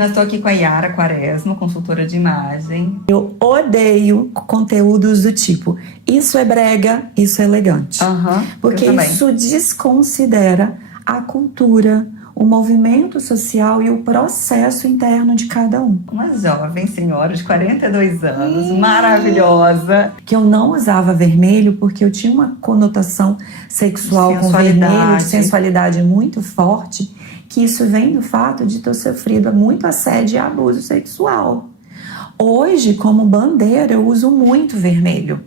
meninas, estou aqui com a Yara Quaresma, consultora de imagem. Eu odeio conteúdos do tipo, isso é brega, isso é elegante. Porque isso desconsidera a cultura, o movimento social e o processo interno de cada um. Uma jovem senhora de 42 anos, maravilhosa. Que eu não usava vermelho porque eu tinha uma conotação sexual com vermelho, de sensualidade muito forte, que isso vem do fato de ter sofrido muito assédio e abuso sexual. Hoje, como bandeira, eu uso muito vermelho.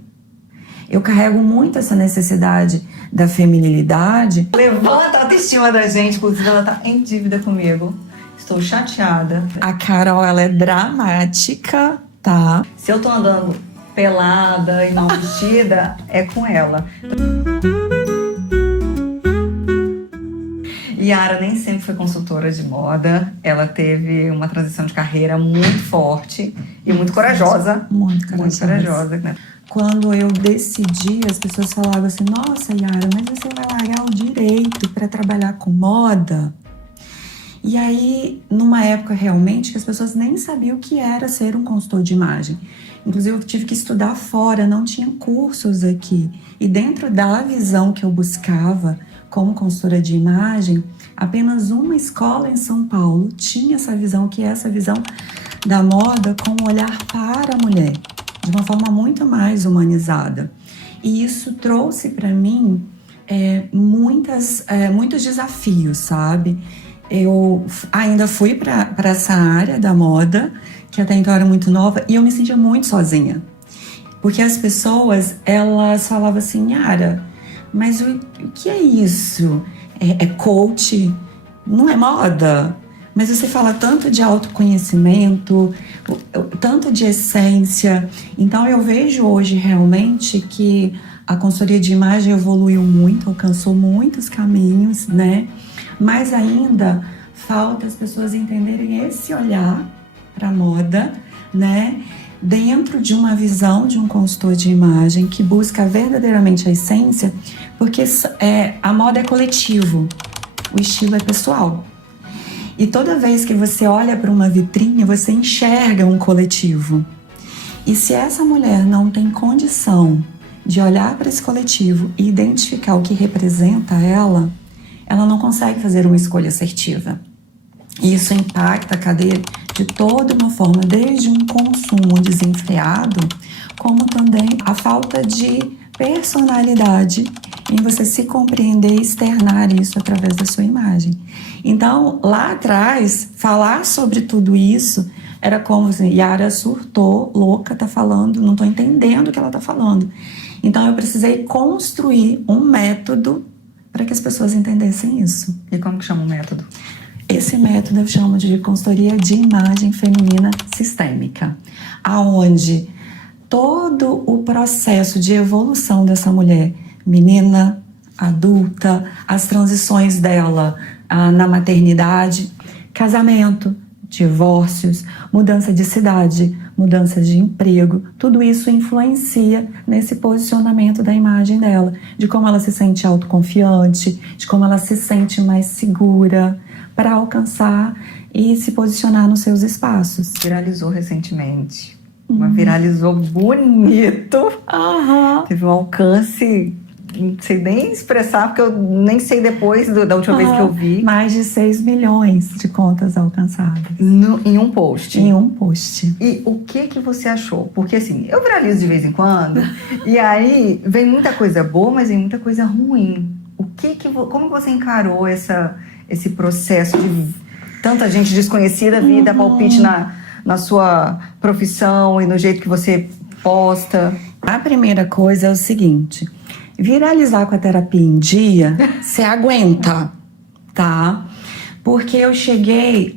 Eu carrego muito essa necessidade da feminilidade. Levanta a autoestima da gente, inclusive ela tá em dívida comigo. Estou chateada. A Carol, ela é dramática, tá? Se eu tô andando pelada e mal vestida, é com ela. Yara nem sempre foi consultora de moda. Ela teve uma transição de carreira muito forte e muito corajosa. Muito corajosa, né? Quando eu decidi, as pessoas falavam assim, nossa, Yara, mas você vai largar o direito para trabalhar com moda? E aí, numa época realmente que as pessoas nem sabiam o que era ser um consultor de imagem. Inclusive, eu tive que estudar fora, não tinha cursos aqui. E dentro da visão que eu buscava como consultora de imagem, apenas uma escola em São Paulo tinha essa visão, que é essa visão da moda com um olhar para a mulher, de uma forma muito mais humanizada. E isso trouxe para mim muitos desafios, sabe? Eu ainda fui para essa área da moda, que até então era muito nova, e eu me sentia muito sozinha. Porque as pessoas, elas falavam assim, Yara, mas o que é isso? É coach? Não é moda? Mas você fala tanto de autoconhecimento, tanto de essência. Então eu vejo hoje realmente que a consultoria de imagem evoluiu muito, alcançou muitos caminhos, né? Mas ainda falta as pessoas entenderem esse olhar para a moda, né? Dentro de uma visão de um consultor de imagem que busca verdadeiramente a essência, porque a moda é coletivo, o estilo é pessoal. E toda vez que você olha para uma vitrine, você enxerga um coletivo. E se essa mulher não tem condição de olhar para esse coletivo e identificar o que representa ela não consegue fazer uma escolha assertiva. E isso impacta a cadeia de toda uma forma, desde um consumo desenfreado, como também a falta de personalidade em você se compreender e externar isso através da sua imagem. Então, lá atrás, falar sobre tudo isso era como assim, Yara surtou, louca, tá falando, não tô entendendo o que ela tá falando. Então, eu precisei construir um método para que as pessoas entendessem isso. E como que chama o método? Esse método eu chamo de consultoria de imagem feminina sistêmica, aonde todo o processo de evolução dessa mulher, menina, adulta, as transições dela na maternidade, casamento, divórcios, mudança de cidade, mudança de emprego, tudo isso influencia nesse posicionamento da imagem dela, de como ela se sente autoconfiante, de como ela se sente mais segura para alcançar e se posicionar nos seus espaços. Viralizou recentemente. Viralizou bonito. Teve um alcance, não sei nem expressar, porque eu nem sei depois da última vez que eu vi. Mais de 6 milhões de contas alcançadas. Em um post. Em um post. E o que você achou? Porque assim, eu viralizo de vez em quando, e aí vem muita coisa boa, mas vem muita coisa ruim. Como você encarou esse processo de tanta gente desconhecida vir dar palpite na sua profissão e no jeito que você posta? A primeira coisa é o seguinte: viralizar com a terapia em dia, você aguenta, tá? Porque eu cheguei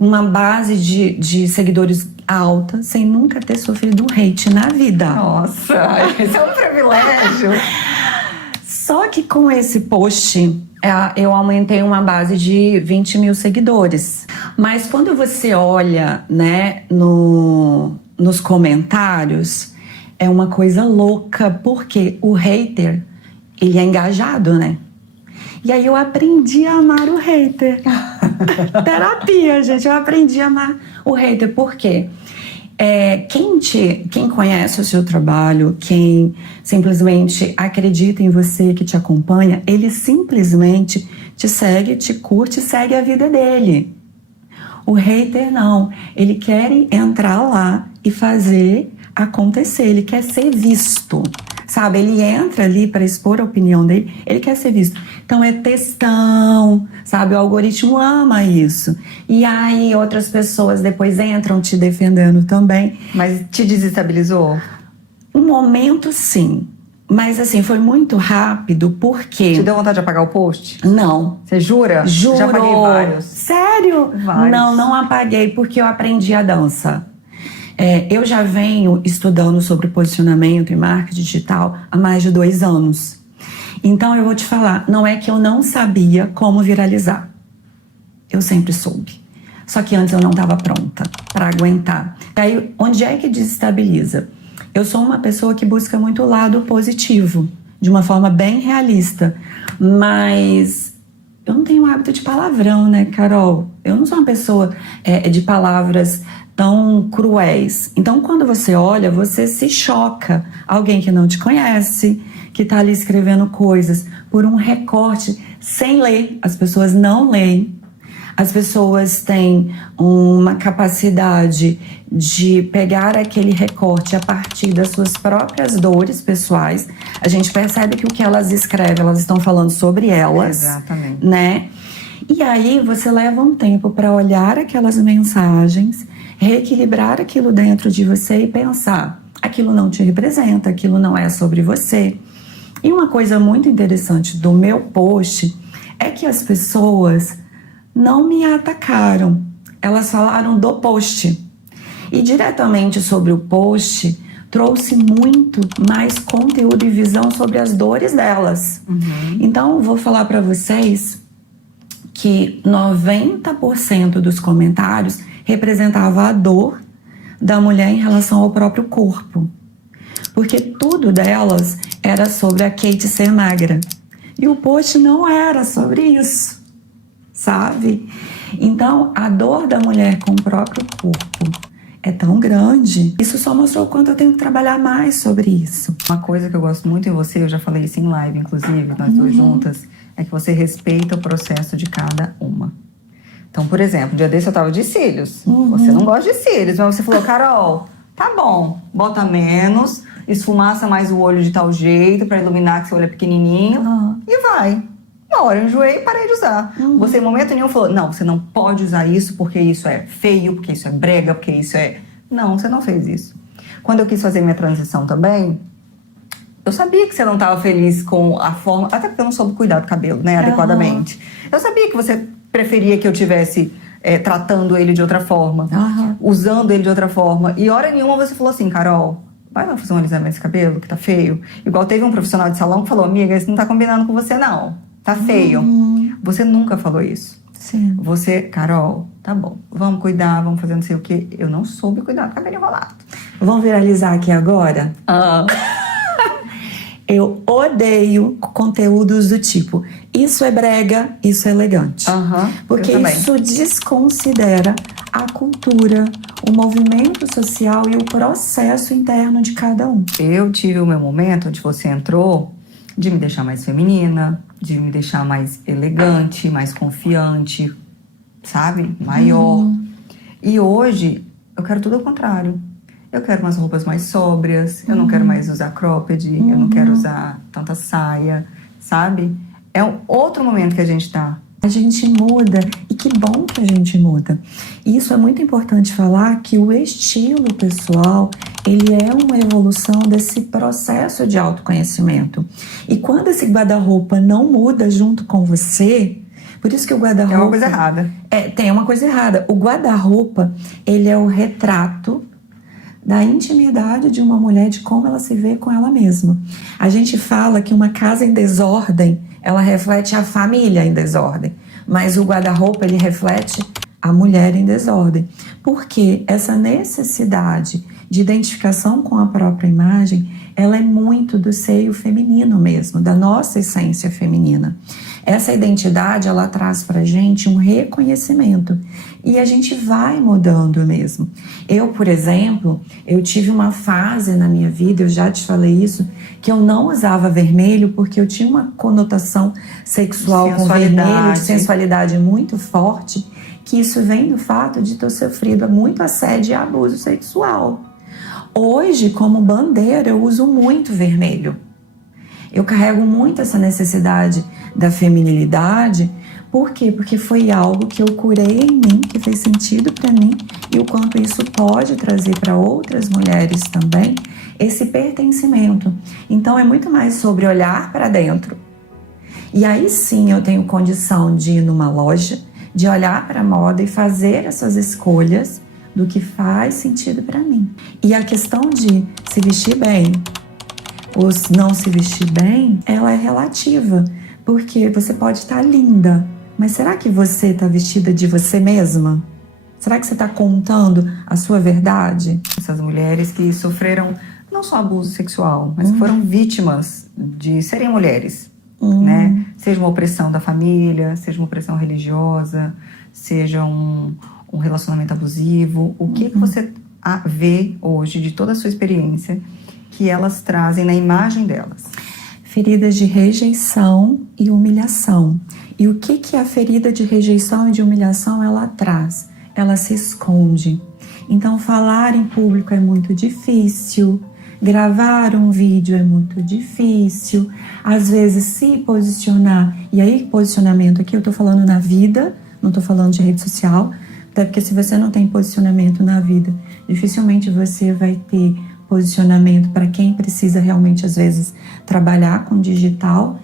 uma base de seguidores alta, sem nunca ter sofrido um hate na vida. Nossa, esse é um privilégio. Só que com esse post, eu aumentei uma base de 20 mil seguidores. Mas quando você olha, né, nos comentários, é uma coisa louca, porque o hater, ele é engajado, né? E aí eu aprendi a amar o hater. Terapia, gente. Eu aprendi a amar o hater. Por quê? Quem conhece o seu trabalho, quem simplesmente acredita em você, que te acompanha, ele simplesmente te segue, te curte, segue a vida dele. O hater não. Ele quer entrar lá e fazer acontecer. Ele quer ser visto. Sabe, ele entra ali para expor a opinião dele, ele quer ser visto. Então é textão, sabe, o algoritmo ama isso. E aí outras pessoas depois entram te defendendo também. Mas te desestabilizou? Um momento sim, mas assim, foi muito rápido, porque... Te deu vontade de apagar o post? Não. Você jura? Juro. Já apaguei vários. Sério? Vários. Não apaguei, porque eu aprendi a dança. Eu já venho estudando sobre posicionamento e marketing digital há mais de 2 anos. Então eu vou te falar, não é que eu não sabia como viralizar. Eu sempre soube. Só que antes eu não estava pronta para aguentar. E aí, onde é que desestabiliza? Eu sou uma pessoa que busca muito o lado positivo, de uma forma bem realista. Mas eu não tenho hábito de palavrão, né, Carol? Eu não sou uma pessoa de palavras tão cruéis. Então, quando você olha, você se choca. Alguém que não te conhece, que tá ali escrevendo coisas por um recorte sem ler. As pessoas não leem. As pessoas têm uma capacidade de pegar aquele recorte a partir das suas próprias dores pessoais. A gente percebe que o que elas escrevem, elas estão falando sobre elas. Exatamente. Né? E aí você leva um tempo para olhar aquelas mensagens, reequilibrar aquilo dentro de você e pensar, aquilo não te representa, aquilo não é sobre você. E uma coisa muito interessante do meu post é que as pessoas não me atacaram, elas falaram do post. E diretamente sobre o post, trouxe muito mais conteúdo e visão sobre as dores delas. Então, vou falar para vocês que 90% dos comentários representava a dor da mulher em relação ao próprio corpo. Porque tudo delas era sobre a Kate ser magra. E o post não era sobre isso, sabe? Então, a dor da mulher com o próprio corpo é tão grande. Isso só mostrou o quanto eu tenho que trabalhar mais sobre isso. Uma coisa que eu gosto muito em você, eu já falei isso em live, inclusive, nós duas juntas, é que você respeita o processo de cada uma. Então, por exemplo, um dia desse eu tava de cílios. Você não gosta de cílios, mas você falou, Carol, tá bom, bota menos, esfumaça mais o olho de tal jeito pra iluminar que seu olho é pequenininho e vai. Uma hora eu enjoei e parei de usar. Você em momento nenhum falou, não, você não pode usar isso porque isso é feio, porque isso é brega, porque isso é... Não, você não fez isso. Quando eu quis fazer minha transição também, eu sabia que você não estava feliz com a forma... Até porque eu não soube cuidar do cabelo, né, adequadamente. Eu sabia que você preferia que eu tivesse tratando ele de outra forma, usando ele de outra forma. E hora nenhuma você falou assim, Carol, vai lá fazer um alisamento desse cabelo, que tá feio. Igual teve um profissional de salão que falou, amiga, isso não tá combinando com você, não. Tá feio. Você nunca falou isso. Sim. Você, Carol, tá bom, vamos cuidar, vamos fazer não sei o quê. Eu não soube cuidar do cabelo enrolado. Vamos viralizar aqui agora? Eu odeio conteúdos do tipo, isso é brega, isso é elegante. Porque isso desconsidera a cultura, o movimento social e o processo interno de cada um. Eu tive o meu momento onde você entrou de me deixar mais feminina, de me deixar mais elegante, mais confiante, sabe? Maior. E hoje, eu quero tudo ao contrário. Eu quero umas roupas mais sóbrias, eu não quero mais usar cropped, eu não quero usar tanta saia, sabe? É um outro momento que a gente tá. A gente muda, e que bom que a gente muda. E isso é muito importante falar, que o estilo pessoal, ele é uma evolução desse processo de autoconhecimento. E quando esse guarda-roupa não muda junto com você, por isso que o guarda-roupa... Tem uma coisa errada. Tem uma coisa errada. O guarda-roupa, ele é o retrato da intimidade de uma mulher, de como ela se vê com ela mesma. A gente fala que uma casa em desordem, ela reflete a família em desordem, mas o guarda-roupa, ele reflete a mulher em desordem. Porque essa necessidade de identificação com a própria imagem ela é muito do seio feminino mesmo, da nossa essência feminina. Essa identidade, ela traz pra gente um reconhecimento e a gente vai mudando mesmo. Eu, por exemplo, eu tive uma fase na minha vida, eu já te falei isso, que eu não usava vermelho porque eu tinha uma conotação sexual com vermelho, de sensualidade muito forte, que isso vem do fato de ter sofrido muito assédio e abuso sexual. Hoje, como bandeira, eu uso muito vermelho. Eu carrego muito essa necessidade da feminilidade. Por quê? Porque foi algo que eu curei em mim, que fez sentido para mim, e o quanto isso pode trazer para outras mulheres também esse pertencimento. Então é muito mais sobre olhar para dentro. E aí sim eu tenho condição de ir numa loja, de olhar para a moda e fazer essas escolhas do que faz sentido para mim. E a questão de se vestir bem ou não se vestir bem, ela é relativa, porque você pode estar linda, mas será que você está vestida de você mesma? Será que você está contando a sua verdade? Essas mulheres que sofreram não só abuso sexual, mas que foram vítimas de serem mulheres, né? Seja uma opressão da família, seja uma opressão religiosa, seja um relacionamento abusivo. O que você vê hoje de toda a sua experiência que elas trazem na imagem delas? Feridas de rejeição e humilhação. E o que a ferida de rejeição e de humilhação ela traz? Ela se esconde. Então falar em público é muito difícil, gravar um vídeo é muito difícil, às vezes se posicionar, e aí posicionamento aqui eu tô falando na vida, não tô falando de rede social, até porque se você não tem posicionamento na vida, dificilmente você vai ter posicionamento para quem precisa realmente, às vezes, trabalhar com digital.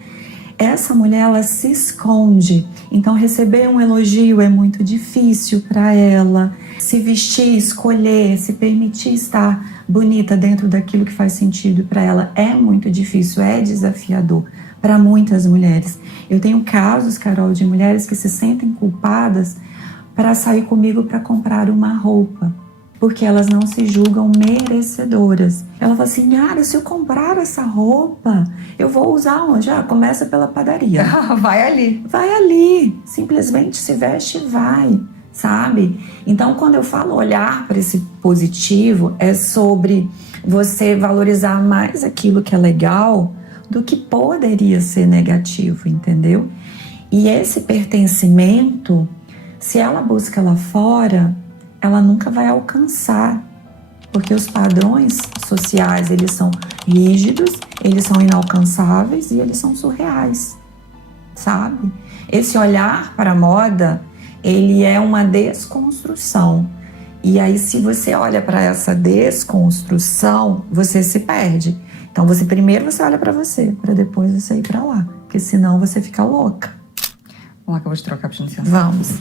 Essa mulher, ela se esconde. Então, receber um elogio é muito difícil para ela. Se vestir, escolher, se permitir estar bonita dentro daquilo que faz sentido para ela é muito difícil, é desafiador para muitas mulheres. Eu tenho casos, Carol, de mulheres que se sentem culpadas para sair comigo para comprar uma roupa, porque elas não se julgam merecedoras. Ela fala assim, Yara, se eu comprar essa roupa, eu vou usar onde? Começa pela padaria. Vai ali. Vai ali, simplesmente se veste e vai, sabe? Então, quando eu falo olhar para esse positivo, é sobre você valorizar mais aquilo que é legal do que poderia ser negativo, entendeu? E esse pertencimento, se ela busca lá fora, ela nunca vai alcançar, porque os padrões sociais, eles são rígidos, eles são inalcançáveis e eles são surreais, sabe? Esse olhar para a moda, ele é uma desconstrução. E aí, se você olha para essa desconstrução, você se perde. Então, primeiro você olha para você, para depois você ir para lá, porque senão você fica louca. Vamos lá que eu vou te trocar para licença. Vamos.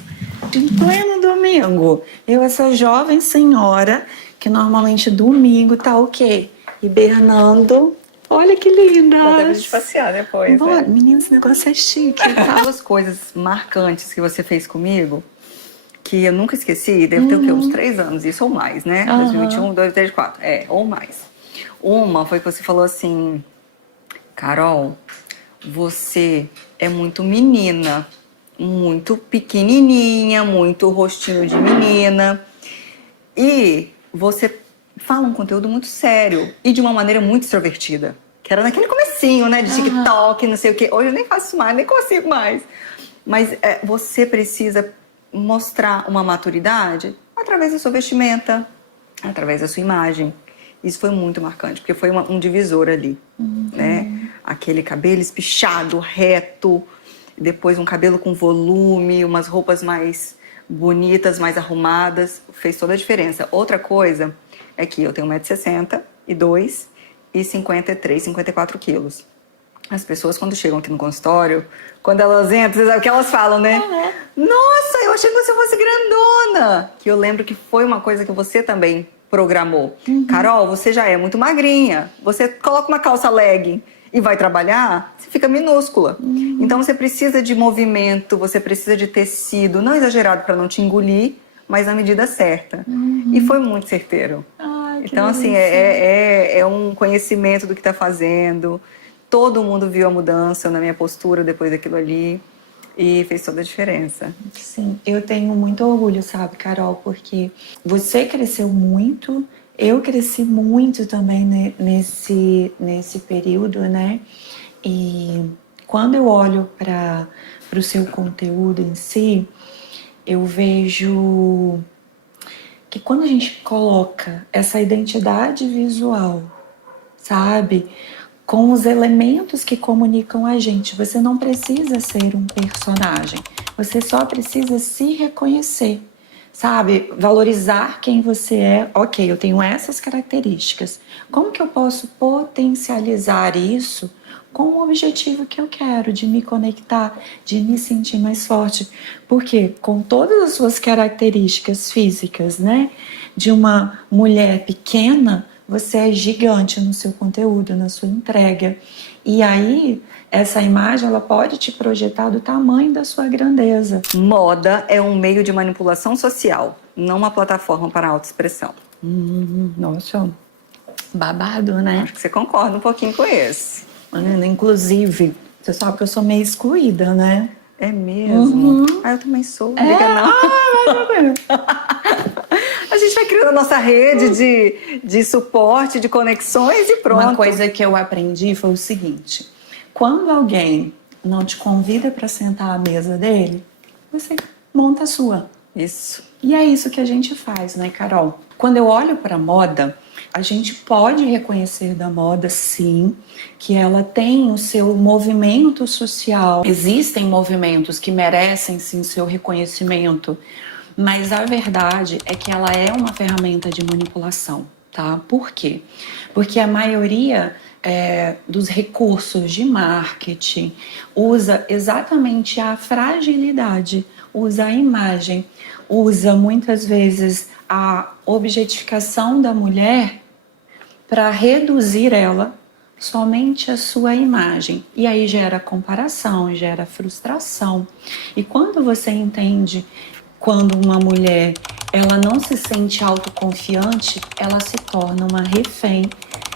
Em pleno domingo, essa jovem senhora, que normalmente domingo tá o quê? Hibernando. Olha que linda! Podemos a gente passear depois. Bora. Menina, esse negócio é chique. Duas coisas marcantes que você fez comigo, que eu nunca esqueci, deve ter o quê? Uns 3 anos, isso ou mais, né? 2021, 2024, ou mais. Uma foi que você falou assim, Carol, você é muito menina, muito pequenininha, muito rostinho de menina. E você fala um conteúdo muito sério e de uma maneira muito extrovertida. Que era naquele comecinho, né? De TikTok, não sei o quê. Hoje eu nem faço mais, nem consigo mais. Mas você precisa mostrar uma maturidade através da sua vestimenta, através da sua imagem. Isso foi muito marcante, porque foi um divisor ali, né? Aquele cabelo espichado, reto, depois um cabelo com volume, umas roupas mais bonitas, mais arrumadas, fez toda a diferença. Outra coisa é que eu tenho 1,62 m e 53, 54 quilos. As pessoas, quando chegam aqui no consultório, quando elas entram, você sabe o que elas falam, né? Nossa, eu achei que você fosse grandona! Que eu lembro que foi uma coisa que você também programou. Carol, você já é muito magrinha. Você coloca uma calça legging e vai trabalhar, você fica minúscula. Então você precisa de movimento, você precisa de tecido, não exagerado para não te engolir, mas na medida certa. E foi muito certeiro. Ai, Então, assim, é um conhecimento do que está fazendo. Todo mundo viu a mudança na minha postura depois daquilo ali. E fez toda a diferença. Sim, eu tenho muito orgulho, sabe, Carol? Porque você cresceu muito, eu cresci muito também nesse período, né? E quando eu olho para o seu conteúdo em si, eu vejo que quando a gente coloca essa identidade visual, sabe, com os elementos que comunicam a gente, você não precisa ser um personagem, você só precisa se reconhecer, sabe, valorizar quem você é. Ok, eu tenho essas características, como que eu posso potencializar isso com o objetivo que eu quero, de me conectar, de me sentir mais forte? Porque com todas as suas características físicas, né, de uma mulher pequena, você é gigante no seu conteúdo, na sua entrega. E aí, essa imagem, ela pode te projetar do tamanho da sua grandeza. Moda é um meio de manipulação social, não uma plataforma para autoexpressão. Nossa, babado, né? Acho que você concorda um pouquinho com esse. Inclusive, você sabe que eu sou meio excluída, né? É mesmo? Ah, eu também sou. Não liga não. A gente vai criando a nossa rede de suporte, de conexões e pronto. Uma coisa que eu aprendi foi o seguinte: quando alguém não te convida para sentar à mesa dele, você monta a sua. Isso. E é isso que a gente faz, né, Carol? Quando eu olho para a moda, a gente pode reconhecer da moda, sim, que ela tem o seu movimento social. Existem movimentos que merecem, sim, seu reconhecimento, mas a verdade é que ela é uma ferramenta de manipulação, tá? Por quê? Porque a maioria dos recursos de marketing usa exatamente a fragilidade, usa a imagem, usa muitas vezes a objetificação da mulher para reduzir ela somente a sua imagem. E aí gera comparação, gera frustração. E quando você entende, quando uma mulher ela não se sente autoconfiante, ela se torna uma refém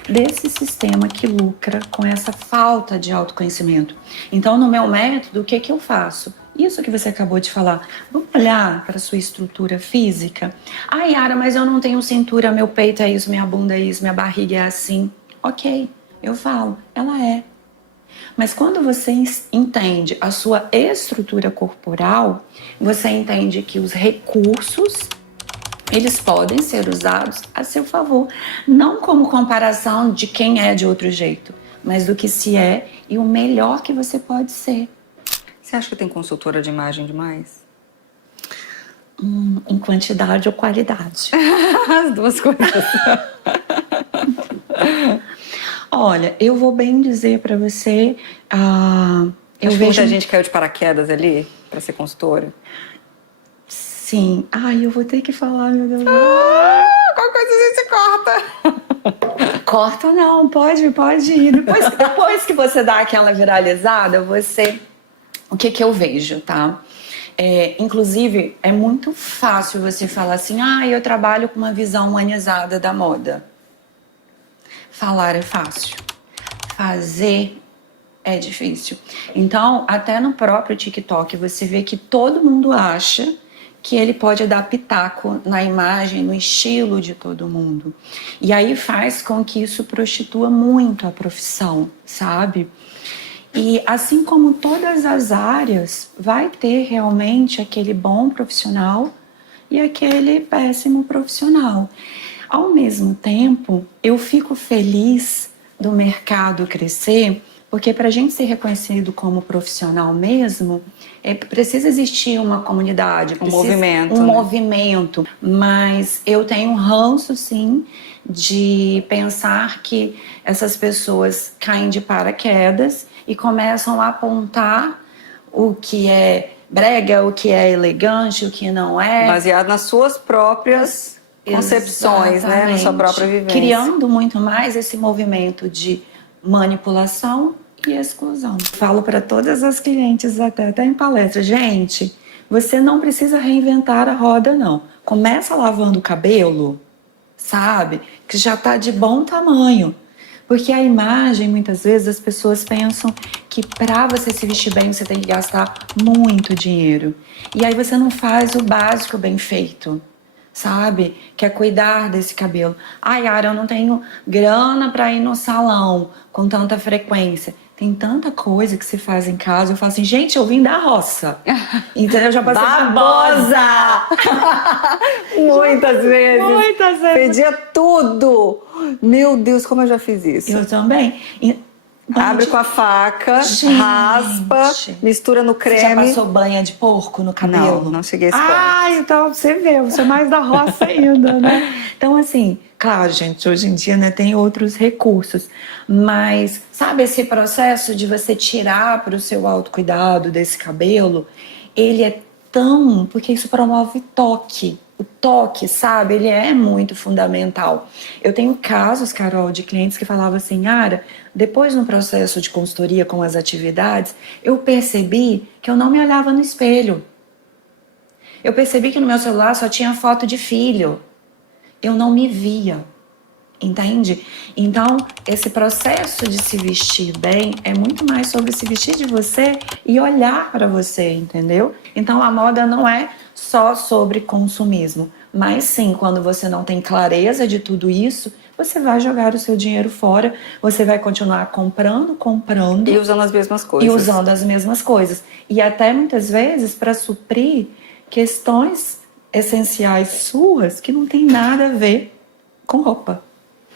desse sistema que lucra com essa falta de autoconhecimento. Então, no meu método, o que eu faço? Isso que você acabou de falar. Vamos olhar para a sua estrutura física? Ah, Yara, mas eu não tenho cintura, meu peito é isso, minha bunda é isso, minha barriga é assim. Ok, eu falo, ela é. Mas quando você entende a sua estrutura corporal, você entende que os recursos, eles podem ser usados a seu favor, não como comparação de quem é de outro jeito, mas do que se é e o melhor que você pode ser. Você acha que tem consultora de imagem demais? Em quantidade ou qualidade? As duas coisas. Olha, eu vou bem dizer para você, eu Acho que vejo muita gente caiu de paraquedas ali para ser consultora. Sim. Ai, eu vou ter que falar, meu Deus. Qualquer coisa a gente corta. Corta não, pode ir. Depois que você dá aquela viralizada, o que eu vejo, tá? Inclusive, é muito fácil você falar assim, eu trabalho com uma visão humanizada da moda. Falar é fácil. Fazer é difícil. Então, até no próprio TikTok, você vê que todo mundo acha que ele pode dar pitaco na imagem, no estilo de todo mundo. E aí faz com que isso prostitua muito a profissão, sabe? E assim como todas as áreas, vai ter realmente aquele bom profissional e aquele péssimo profissional. Ao mesmo tempo, eu fico feliz do mercado crescer, porque para a gente ser reconhecido como profissional mesmo, precisa existir uma comunidade, um movimento. Mas eu tenho um ranço, sim, de pensar que essas pessoas caem de paraquedas e começam a apontar o que é brega, o que é elegante, o que não é. Baseado nas suas próprias concepções, né? Na sua própria vivência. Criando muito mais esse movimento de manipulação e exclusão. Falo para todas as clientes, até em palestra, gente, você não precisa reinventar a roda, não. Começa lavando o cabelo, sabe? Que já tá de bom tamanho. Porque a imagem, muitas vezes, as pessoas pensam que para você se vestir bem, você tem que gastar muito dinheiro. E aí você não faz o básico bem feito, sabe? Que é cuidar desse cabelo. Ai, Yara, eu não tenho grana para ir no salão com tanta frequência. Tem tanta coisa que se faz em casa. Eu falo assim, gente, eu vim da roça. Entendeu? Eu já passei Babosa! Muitas vezes. Muitas vezes. Pedia tudo. Meu Deus, como eu já fiz isso. Eu também. Abre com a faca, Gente, raspa, mistura no Você creme. já passou banha de porco no cabelo? Não cheguei a esse Ah, então você vê, você é mais da roça ainda, né? Então, assim, claro, gente, hoje em dia, né, tem outros recursos. Mas, sabe, esse processo de você tirar para o seu autocuidado desse cabelo, ele é tão... Porque isso promove toque. O toque, sabe, ele é muito fundamental. Eu tenho casos, Carol, de clientes que falavam assim, Yara, depois no processo de consultoria com as atividades, eu percebi que eu não me olhava no espelho. Eu percebi que no meu celular só tinha foto de filho. Eu não me via, entende? Então, esse processo de se vestir bem é muito mais sobre se vestir de você e olhar para você, entendeu? Então, a moda não é só sobre consumismo, mas sim, quando você não tem clareza de tudo isso, você vai jogar o seu dinheiro fora, você vai continuar comprando. E usando as mesmas coisas. E usando as mesmas coisas. E até muitas vezes para suprir questões essenciais suas que não tem nada a ver com roupa.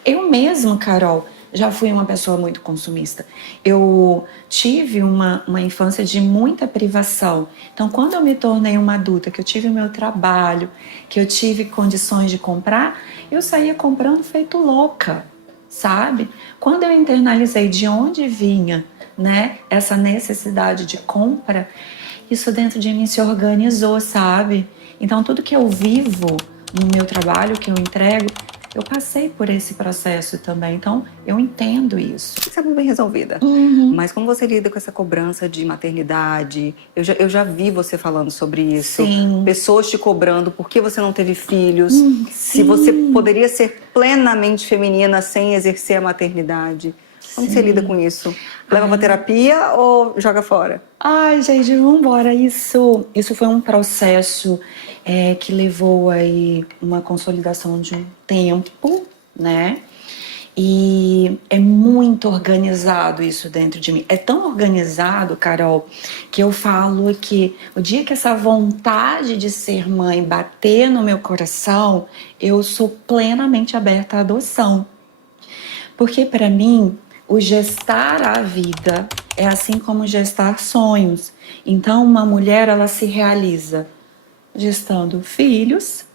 Eu mesma, Carol, já fui uma pessoa muito consumista. Eu tive uma infância de muita privação. Então, quando eu me tornei uma adulta, que eu tive o meu trabalho, que eu tive condições de comprar, eu saía comprando feito louca, sabe? Quando eu internalizei de onde vinha, né, essa necessidade de compra, isso dentro de mim se organizou, sabe? Então, tudo que eu vivo no meu trabalho, que eu entrego, eu passei por esse processo também, então eu entendo isso. Você é muito bem resolvida. Mas como você lida com essa cobrança de maternidade? Eu já vi você falando sobre isso. Sim. Pessoas te cobrando porque você não teve filhos. Se sim. você poderia ser plenamente feminina sem exercer a maternidade. Como você lida com isso? Leva pra terapia ou joga fora? Ai, gente, vambora. Isso foi um processo que levou aí uma consolidação de um tempo, né? E é muito organizado isso dentro de mim. É tão organizado, Carol, que eu falo que o dia que essa vontade de ser mãe bater no meu coração, eu sou plenamente aberta à adoção. Porque para mim, o gestar a vida é assim como gestar sonhos. Então, uma mulher, ela se realiza gestando filhos,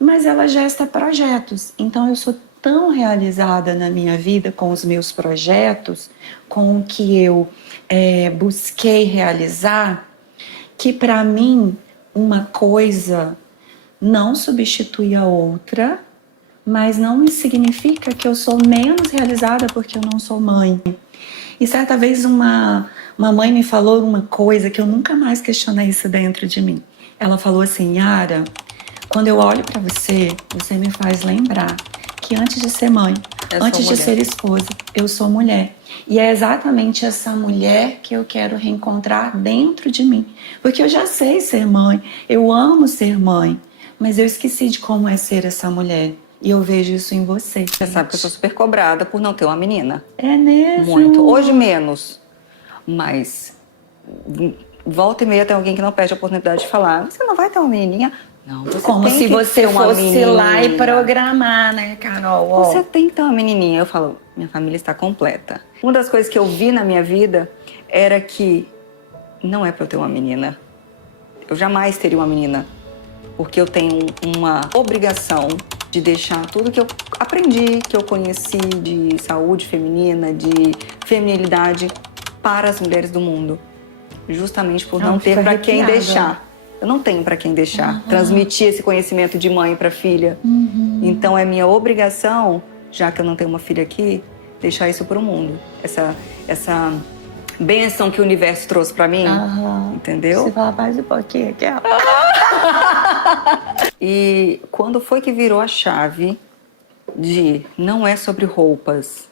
mas ela gesta projetos. Então, eu sou tão realizada na minha vida com os meus projetos, com o que eu busquei realizar, que para mim, uma coisa não substitui a outra, mas não significa que eu sou menos realizada porque eu não sou mãe. E certa vez uma mãe me falou uma coisa que eu nunca mais questionei isso dentro de mim. Ela falou assim, Yara, quando eu olho para você, você me faz lembrar que antes de ser mãe, antes de ser esposa, eu sou mulher. E é exatamente essa mulher que eu quero reencontrar dentro de mim. Porque eu já sei ser mãe, eu amo ser mãe, mas eu esqueci de como é ser essa mulher. E eu vejo isso em você. Você sabe que eu sou super cobrada por não ter uma menina. É mesmo? Muito. Hoje menos. Mas volta e meia tem alguém que não perde a oportunidade de falar, você não vai ter uma menininha? Não, você como tem se que você ter uma fosse menina. lá e programar, né, Carol? Ó. Você tem que ter uma menininha. Eu falo, minha família está completa. Uma das coisas que eu vi na minha vida era que não é para eu ter uma menina. Eu jamais teria uma menina. Porque eu tenho uma obrigação de deixar tudo que eu aprendi, que eu conheci de saúde feminina, de feminilidade para as mulheres do mundo. Justamente por não ter para quem deixar. Eu não tenho para quem deixar. Transmitir esse conhecimento de mãe para filha. Então é minha obrigação, já que eu não tenho uma filha aqui, deixar isso para o mundo. Essa bênção que o universo trouxe para mim. Entendeu? Você fala mais um pouquinho aqui, ó. E quando foi que virou a chave de não é sobre roupas.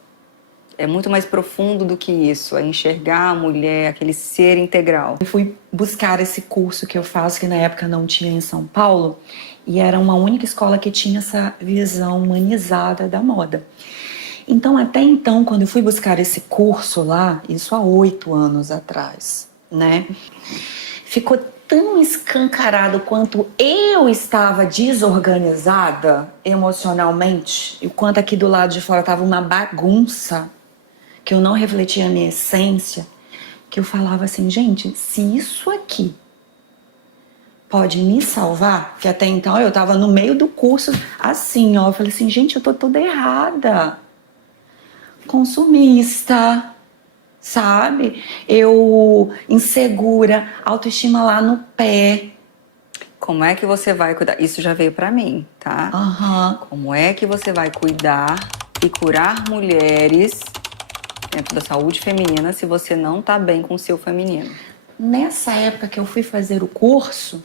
É muito mais profundo do que isso. É enxergar a mulher, aquele ser integral. Eu fui buscar esse curso que eu faço, que na época não tinha em São Paulo, e era uma única escola que tinha essa visão humanizada da moda. Então, até então, quando eu fui buscar esse curso lá, isso há 8 anos atrás, né? Ficou tão escancarado quanto eu estava desorganizada emocionalmente, e o quanto aqui do lado de fora estava uma bagunça, que eu não refletia a minha essência, que eu falava assim, gente, se isso aqui pode me salvar, que até então eu estava no meio do curso assim, ó, eu falei assim, gente, eu tô toda errada, consumista, sabe? Eu insegura, autoestima lá no pé. Como é que você vai cuidar? Isso já veio pra mim, tá? Como é que você vai cuidar e curar mulheres dentro da saúde feminina se você não tá bem com o seu feminino? Nessa época que eu fui fazer o curso,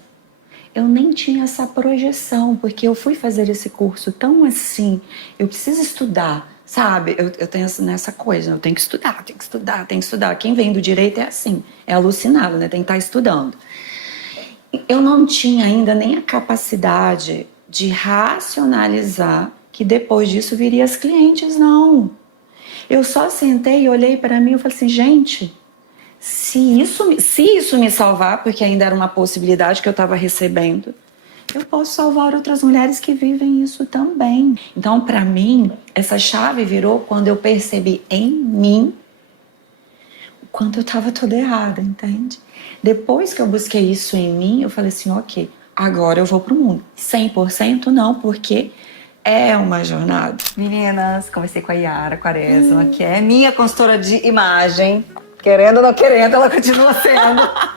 eu nem tinha essa projeção, porque eu fui fazer esse curso tão assim, eu preciso estudar, sabe? Eu tenho nessa coisa, eu tenho que estudar, tenho que estudar, tenho que estudar. Quem vem do direito é assim, é alucinado, né? Tem que estar estudando. Eu não tinha ainda nem a capacidade de racionalizar que depois disso viria as clientes, não. Eu só sentei e olhei para mim e falei assim, gente, se isso me salvar, porque ainda era uma possibilidade que eu estava recebendo, eu posso salvar outras mulheres que vivem isso também. Então, para mim, essa chave virou quando eu percebi em mim o quanto eu estava toda errada, entende? Depois que eu busquei isso em mim, eu falei assim, ok, agora eu vou pro mundo. 100% não, porque é uma jornada. Meninas, conversei com a Yara Quaresma, que é minha consultora de imagem. Querendo ou não querendo, ela continua sendo há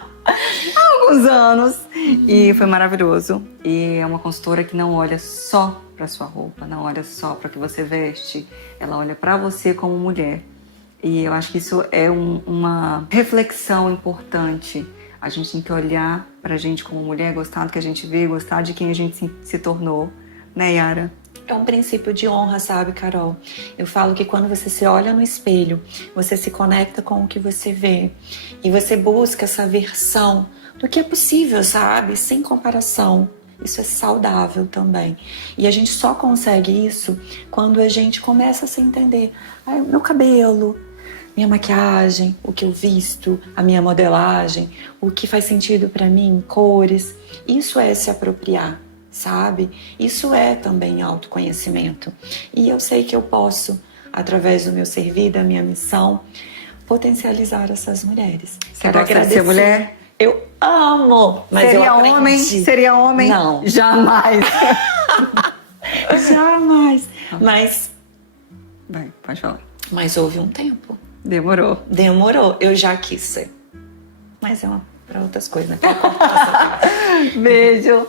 alguns anos. E foi maravilhoso. E é uma consultora que não olha só para sua roupa, não olha só para o que você veste. Ela olha para você como mulher. E eu acho que isso é uma reflexão importante. A gente tem que olhar pra gente como mulher, gostar do que a gente vê, gostar de quem a gente se tornou. Né, Yara? É um princípio de honra, sabe, Carol? Eu falo que quando você se olha no espelho, você se conecta com o que você vê. E você busca essa versão do que é possível, sabe? Sem comparação. Isso é saudável também. E a gente só consegue isso quando a gente começa a se entender. Ai, meu cabelo, minha maquiagem, o que eu visto, a minha modelagem, o que faz sentido pra mim, cores. Isso é se apropriar, sabe? Isso é também autoconhecimento. E eu sei que eu posso, através do meu servir, da minha missão, potencializar essas mulheres. Você gosta de ser mulher? Eu amo, mas seria eu aprendi. Homem? Seria homem? Não. Jamais. Jamais. Mas... Vai, pode falar. Mas houve um tempo. Demorou. Demorou. Eu já quis ser. Mas é para outras coisas, né? Beijo.